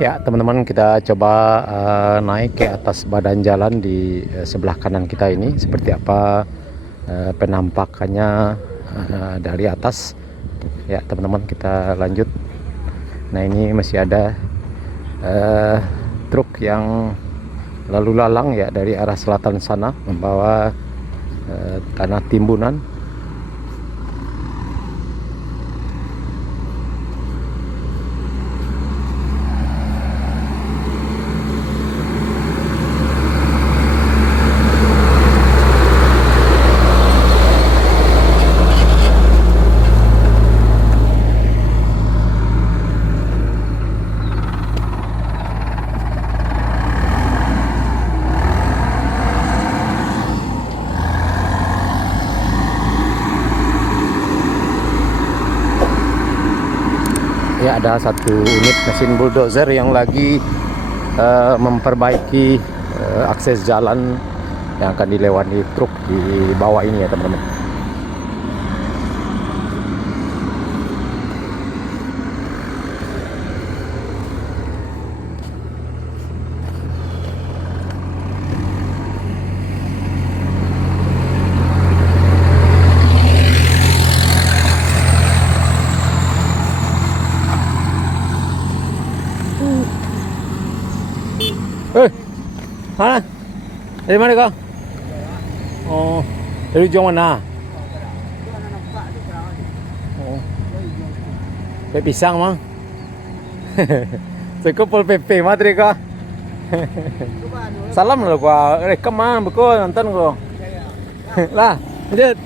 Ya teman-teman, kita coba naik ke atas badan jalan di sebelah kanan kita ini. Seperti apa penampakannya dari atas. Ya teman-teman, kita lanjut. Nah, ini masih ada truk yang lalu lalang ya dari arah selatan sana, membawa tanah timbunan. Ya, ada satu unit mesin bulldozer yang lagi memperbaiki akses jalan yang akan dilewati truk di bawah ini ya teman-teman. Mana? Dari mana kau? Oh, dari ujung mana? Oh, Pe pisang mang. Sekupul PP matri kau. Salam lo kau. Rekam mang, betul nonton kau. Lah, lanjut.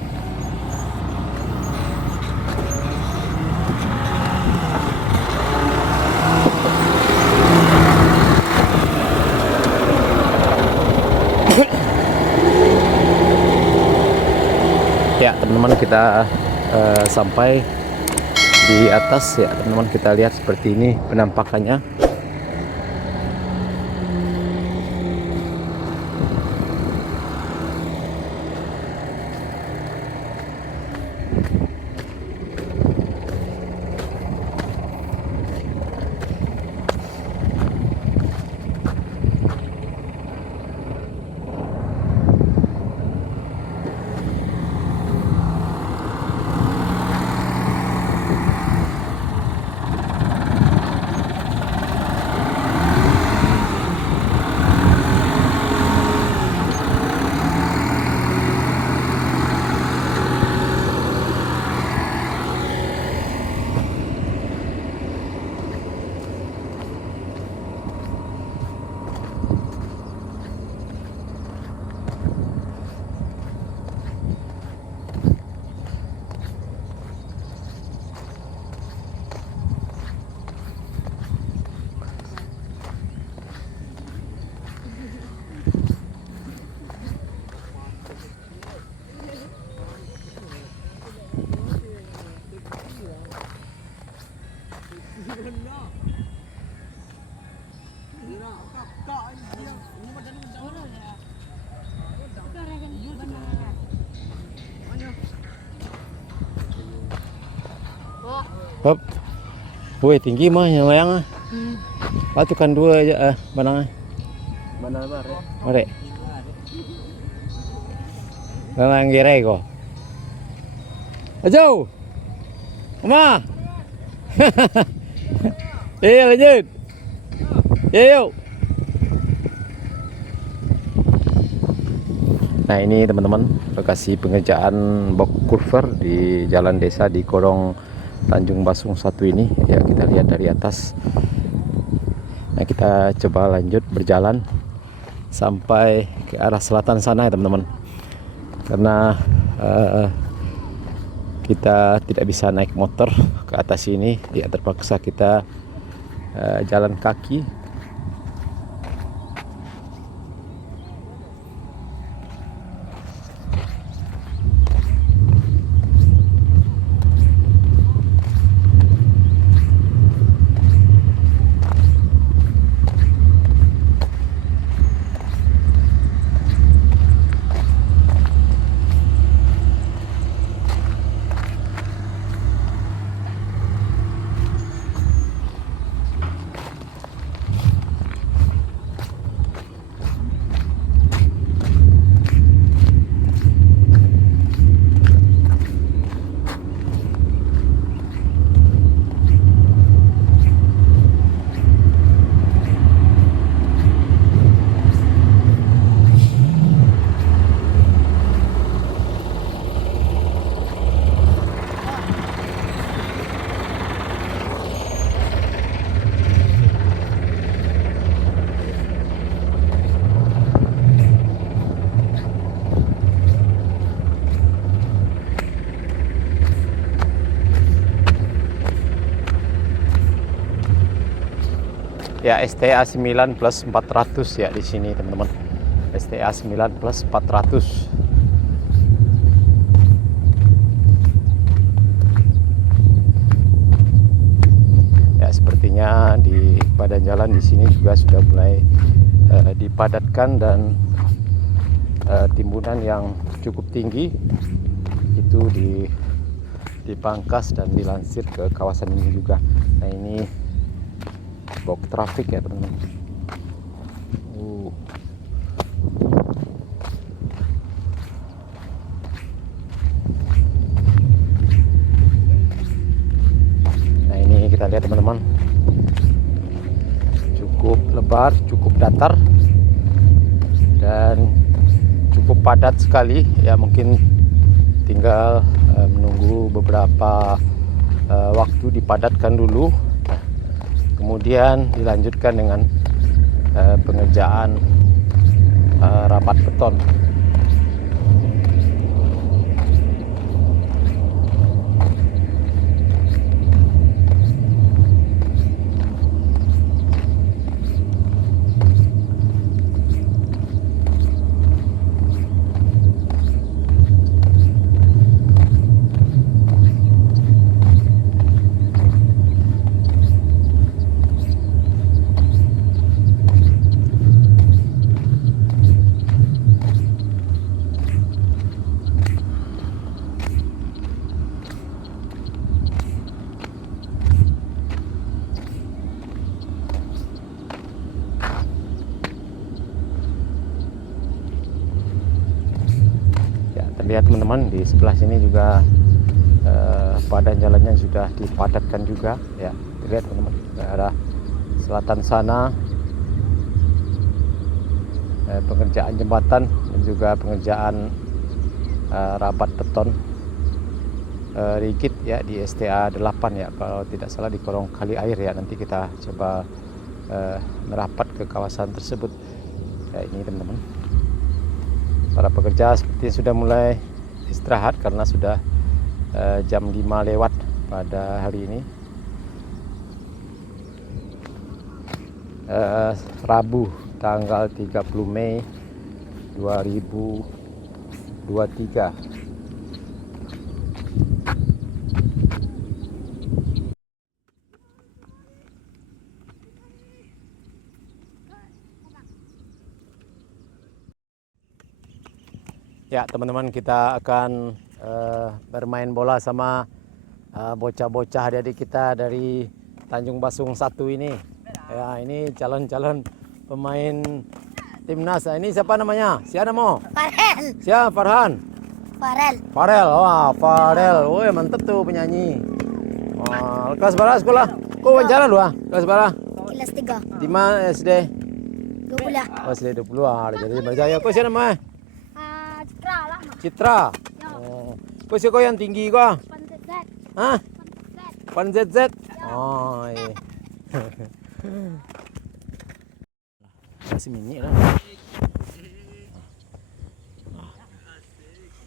Ya teman-teman, kita sampai di atas ya teman-teman. Kita lihat seperti ini penampakannya. Hop. Woi, tinggi mah yang layang ah. Patukan dua aja banang. Banang bare. Bare. Banang gerai kok. Ajo. Ma. Lanjut. Yuk. Nah, ini teman-teman lokasi pengerjaan box culvert di jalan desa di Korong Tanjung Basung 1 ini ya, kita lihat dari atas. Nah, kita coba lanjut berjalan sampai ke arah selatan sana ya teman-teman, karena kita tidak bisa naik motor ke atas ini ya, terpaksa kita jalan kaki. Ya, STA 9 plus 400 ya di sini teman-teman. STA 9 plus 400. Ya, sepertinya di badan jalan di sini juga sudah mulai dipadatkan dan timbunan yang cukup tinggi itu dipangkas dan dilansir ke kawasan ini juga. Nah, ini box traffic ya teman-teman. Nah, ini kita lihat teman-teman, cukup lebar, cukup datar dan cukup padat sekali ya. Mungkin tinggal menunggu beberapa waktu dipadatkan dulu, kemudian dilanjutkan dengan pengerjaan rapat beton. Lihat teman-teman, di sebelah sini juga badan jalannya sudah dipadatkan juga ya. Lihat teman-teman, ke arah selatan sana pengerjaan jembatan dan juga pengerjaan rabat beton rigid ya di STA 8 ya, kalau tidak salah di kolong kali air ya. Nanti kita coba merapat ke kawasan tersebut ya. Ini teman-teman, para pekerja seperti sudah mulai istirahat karena sudah jam 5 lewat pada hari ini, Rabu tanggal 30 Mei 2023. Ya teman-teman, kita akan bermain bola sama bocah-bocah adik-adik kita dari Tanjung Basung 1 ini. Ya, ini calon-calon pemain timnas. Ini siapa namanya? Siapa mau? Farel. Siapa? Farhan? Farel. Farel. Wah, Farel. Woi, mantep tuh penyanyi. Wah, kelas berapa sekolah? Kok wawancara lu ah? Kelas berapa? Kelas 3. Di mana SD? 20. Oh, SD 20. Jadi berjaya. Kok siapa namanya? Citra lah. Citra. Oh. Kok sih kok yang tinggi kok? Panzet. Hah? Pan ZZ. Oh, iya. Kasih mini lah.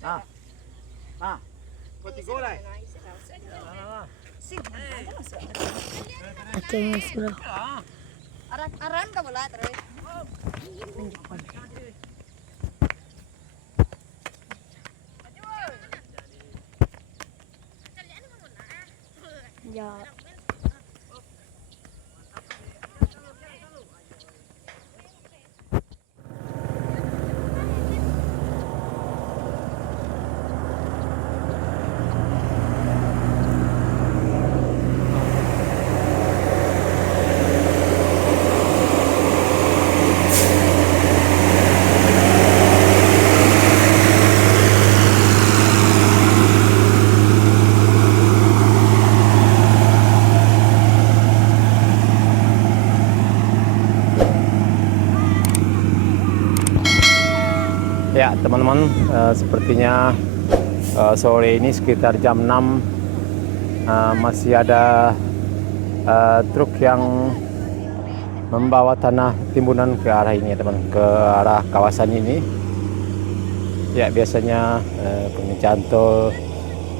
Ah. Ah. Kau tiga lah. Oke, Mas Bro. Aran ka bola terus. Ya. Ya teman-teman, sepertinya sore ini sekitar jam 6 masih ada truk yang membawa tanah timbunan ke arah ini ya teman, ke arah kawasan ini. Ya biasanya pengerjaan tol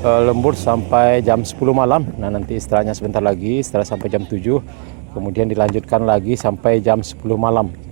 lembur sampai jam 10 malam. Nah nanti setelahnya sebentar lagi, setelah sampai jam 7 kemudian dilanjutkan lagi sampai jam 10 malam.